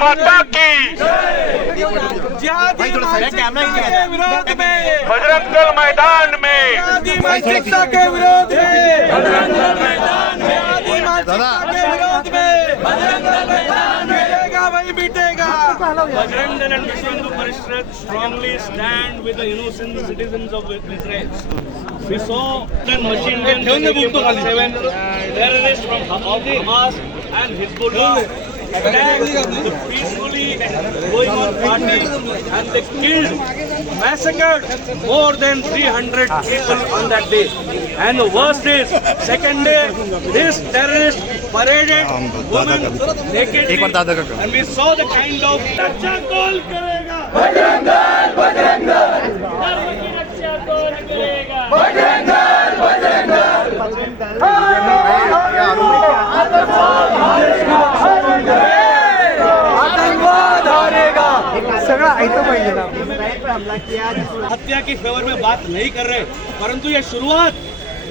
माता की जिहादी मानसिकता के विरोध में, बजरंग दल मैदान में, जिहादी मानसिकता के विरोध में, बजरंग दल मैदान में, जिहादी मानसिकता के विरोध में, बजरंग दल मैदान में, मिटेगा वही मिटेगा। Bajrang Dal and Vishwa Hindu Parishad strongly stand with the innocent citizens of Israel. We saw the machine gun AK-47 terrorists from Hamas and Hezbollah attacked the peacefully going on party, and they killed, massacred more than 300 people on that day. And the worst is, second day, this terrorist paraded women nakedly, and we saw the kind of रक्षा कौन करेगा? बजरंग दल, बजरंग दल, धर्म की रक्षा कौन करेगा? बजरंग दल, बजरंग दल, आतंकवाद हारेगा। सगळं ऐकलं पाहिजे ना। हत्या की फेवर में बात नहीं कर रहे, परंतु ये शुरुआत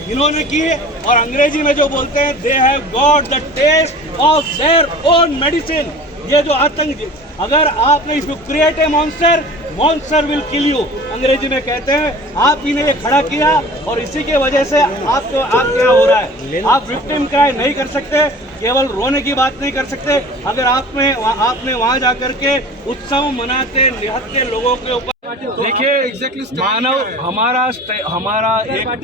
इन्होंने की है। और अंग्रेजी में जो बोलते हैं, they have got the taste of their own medicine. ये जो आतंक, अगर आपने if you create a monster, monster will kill you, अंग्रेजी में कहते हैं। आप ही ने ये खड़ा किया और इसी के वजह से आप क्या हो रहा है। आप विक्टिम क्राई नहीं कर सकते, केवल रोने की बात नहीं कर सकते। अगर आपने वहां जाकर के उत्सव मनाते निहत्ते लोगों के ऊपर, देखिए मानव हमारा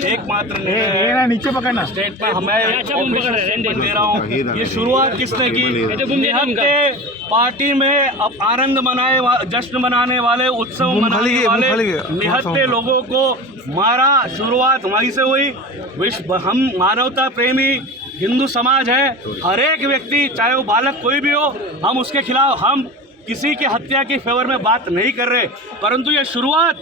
एकमात्र निर्णय नीचे पकड़ना स्टेट पर हमें दे रहा हूँ। ये शुरुआत किसने की? निहत्ते पार्टी में अब आनंद मनाए, जश्न मनाने वाले, उत्सव मनाने वाले निहत्ते लोगों को मारा। शुरुआत वहीं से हुई। हम मानवता प्रेमी हिंदू समाज है, हर एक व्यक्ति चाहे वो बालक कोई भी हो, हम उसके खिलाफ, हम किसी की हत्या की फेवर में बात नहीं कर रहे, परंतु ये शुरुआत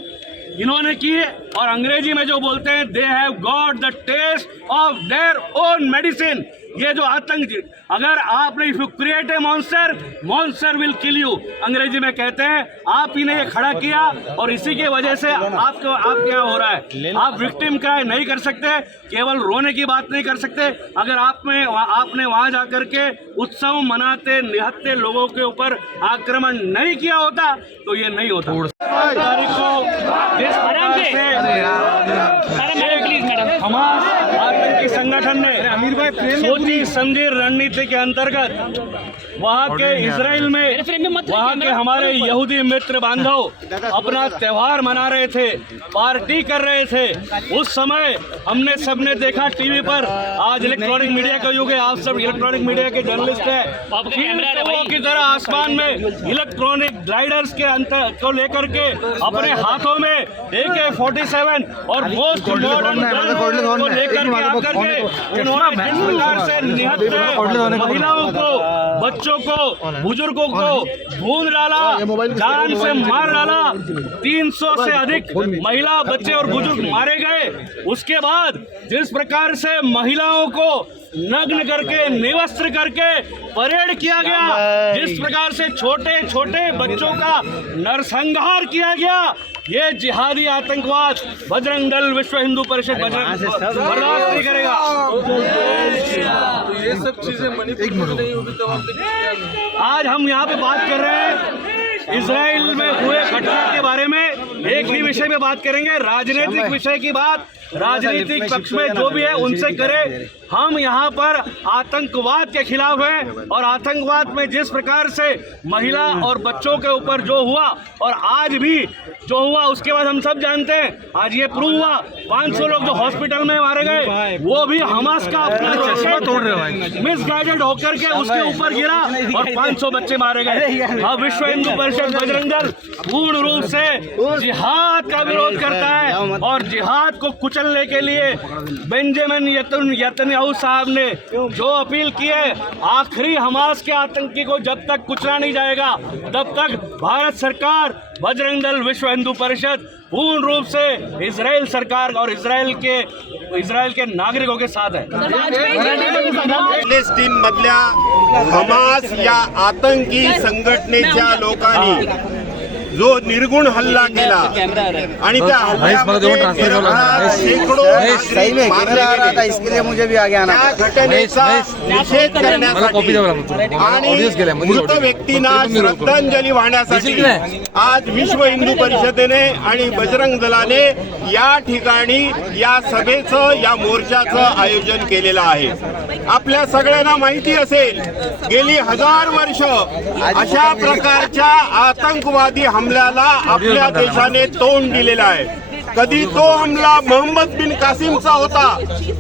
इन्होंने की है। और अंग्रेजी में जो बोलते हैं, they have got the taste of their own medicine. ये जो आतंक, अगर आपने if you create a monster, monster will kill you, अंग्रेजी में कहते हैं। आप ही ने ये खड़ा किया और इसी के वजह से आप क्या हो रहा है। आप विक्टिम क्राई नहीं कर सकते, केवल रोने की बात नहीं कर सकते। अगर आपने वहां जाकर के उत्सव मनाते निहत्ते लोगों के ऊपर आक्रमण नहीं किया होता तो ये नहीं होता। तारीख को जिस प्रकार से हमास आतंकी संगठन ने सोची समझी रणनीति के अंतर्गत वहाँ के इजराइल में वहाँ के हमारे यहूदी मित्र बांधव अपना त्योहार मना रहे थे, पार्टी कर रहे थे। उस समय हमने सबने देखा टीवी पर, आज इलेक्ट्रॉनिक मीडिया का युग है, आप सब इलेक्ट्रॉनिक मीडिया के जर्नलिस्ट हैं, की तरह आसमान में इलेक्ट्रॉनिक ग्लाइडर्स के अंतर को लेकर के अपने हाथों में AK-47 और मोस्ट मॉडर्न को लेकर के आकर के इन्होंने जिस प्रकार से निहत्ते महिलाओं को, बच्चों को, बुजुर्गों को भून डाला, जान से मार डाला। 300 से अधिक महिला, बच्चे और बुजुर्ग मारे गए। उसके बाद जिस प्रकार से महिलाओं को नग्न करके, निवस्त्र करके परेड किया गया, जिस प्रकार से छोटे छोटे बच्चों का नरसंहार किया गया, ये जिहादी आतंकवाद बजरंग दल विश्व हिंदू परिषद बर्दाश्त नहीं करेगा। ये सब चीजें मणिपुर में नहीं होगी तो आज हम यहाँ पे बात कर रहे हैं इजराइल में हुए घटना के बारे में। एक ही विषय में बात करेंगे, राजनीतिक विषय की बात राजनीतिक पक्ष में जो भी है उनसे करें। हम यहाँ पर आतंकवाद के खिलाफ हैं और आतंकवाद में जिस प्रकार से महिला और बच्चों के ऊपर जो हुआ और आज भी जो हुआ, उसके बाद हम सब जानते हैं, आज ये प्रूव हुआ 500 लोग जो हॉस्पिटल में मारे गए, वो भी हमास का अपना मिसगाइडेड होकर के उसके ऊपर गिरा और 500 बच्चे मारे गए। अब विश्व हिंदू परिषद बजरंग दल पूर्ण रूप से जिहाद का विरोध करता है और जिहाद को कुचलने के लिए बेंजामिन नेतन्याहू साहब ने जो अपील की है, आखिरी हमास के आतंकी को जब तक कुचला नहीं जाएगा तब तक भारत सरकार, बजरंग दल, विश्व हिंदू परिषद पूर्ण रूप से इजराइल सरकार और इजराइल के नागरिकों के साथ है। पॅलेस्टीन मधल्या हमास या आतंकी संघटनेच्या लोकांनी जो निर्गुण हल्ला केला आणि त्या हल्ल्यामध्ये निरपराध शेकडो नागरिक मारले गेले. इसके लिए मुझे भी आगे आना त्या घटनेचा निषेध करण्यासाठी आणि मृत व्यक्तींना श्रद्धांजली वाहण्यासाठी आज विश्व हिंदू परिषदेने आणि बजरंग दलाने या ठिकाणी या सभेचं या मोर्चाचं आयोजन केलेलं आहे. आपल्या सगळ्यांना माहिती असेल, गेली 1000 वर्ष अशा प्रकारच्या आतंकवादी हमल्याला आपल्या देशाने तोंड दिलेलं आहे. कधी तो हमला मोहम्मद बिन कासिमचा होता,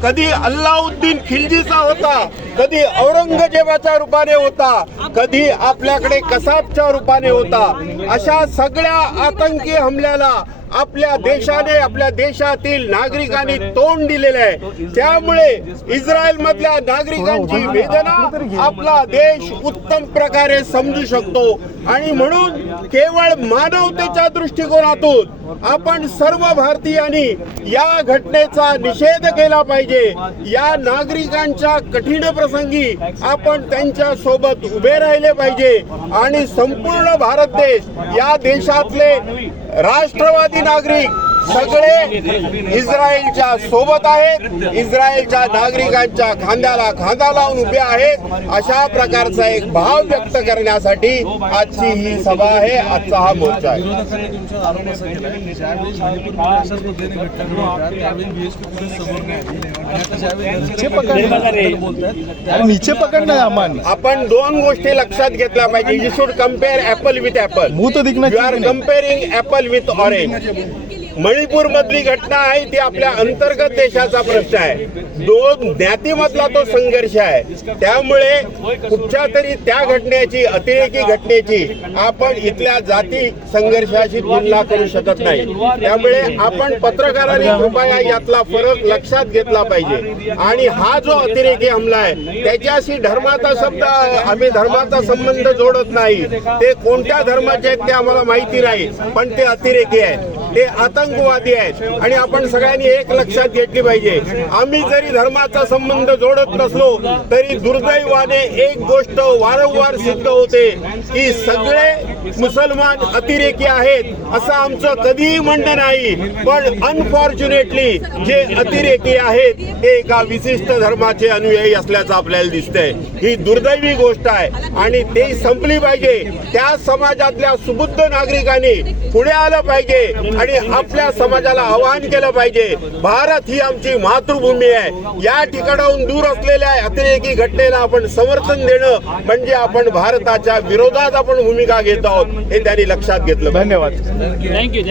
कधी अल्लाउद्दीन खिलजीचा होता, कधी औरंगजेबाच्या रूपाने होता, कधी आपल्याकडे कसाबच्या रूपाने होता. अशा सगळ्या आतंकी हमल्याला आपल्या देशाने, आपल्या देशातील नागरिकांनी तोंड दिलेलं आहे. त्यामुळे इस्रायल मधल्या नागरिकांची वेदना आपला देश उत्तम प्रकारे समजू शकतो आणि म्हणून केवळ मानवतेच्या दृष्टिकोनातून आपण सर्व भारतीयांनी या घटनेचा निषेध केला पाहिजे. या नागरिकांच्या कठीण प्रसंगी आपण त्यांच्या सोबत उभे राहिले पाहिजे आणि संपूर्ण भारत देश, या देशातले राष्ट्रवादी नागरिक सगळे इस्रायलच्या सोबत आहेत, इस्रायलच्या नागरिकांच्या खांद्याला खांदा लावून उभे आहेत. अशा प्रकारचा एक भाव व्यक्त करण्यासाठी आजची ही सभा आहे, आजचा हा मोर्चा आहे. नीचे पकडना अमान आपण दोन गोष्टी लक्षात घेतल्या पाहिजे. You should compare apple with apple. मुंह तो दिखना you are comparing apple with orange. Manipur मधली घटना आहे ती आपल्या अंतर्गत देशाचा प्रश्न आहे. दोन ज्ञातीमधला तो संघर्ष आहे. त्यामुळे कुठच्या तरी त्या घटनेची, अतिरेकी घटनेची आपण इथल्या जाती संघर्षाशी तुलना करू शकत नाही. त्यामुळे आपण पत्रकारांनी कृपया यातला फरक लक्षात घेतला पाहिजे. आणि हा जो अतिरेकी हमला आहे त्याच्याशी धर्माचा शब्द, आम्ही धर्माचा संबंध जोडत नाही. ते कोणत्या धर्माचे आहेत ते आम्हाला माहिती नाही, पण ते अतिरेकी आहेत, ते आतंकवादी आहेत आणि आपण सगळ्यांनी एक लक्षात घेतली पाहिजे. आम्ही जरी धर्माचा संबंध जोडत नसलो तरी दुर्दैवाने एक गोष्ट वारंवार सिद्ध होते की सगळे मुसलमान अतिरेकी आहेत असं आमचं कधीही म्हणणं नाही. पण अनफॉर्च्युनेटली जे अतिरेकी आहेत ते एका विशिष्ट धर्माचे अनुयायी असल्याचं आपल्याला दिसतंय. ही दुर्दैवी गोष्ट आहे आणि ते संपली पाहिजे. त्या समाजातल्या सुबुद्ध नागरिकांनी पुढे आलं पाहिजे आणि आपल्या समाजाला आवाहन केलं पाहिजे. भारत ही आमची मातृभूमी आहे. या ठिकाणाहून दूर असलेल्या अतिरेकी घटनेला आपण समर्थन देणं म्हणजे आपण भारताच्या विरोधात आपण भूमिका घेत आहोत हे त्यांनी लक्षात घेतलं. धन्यवाद. थँक्यू.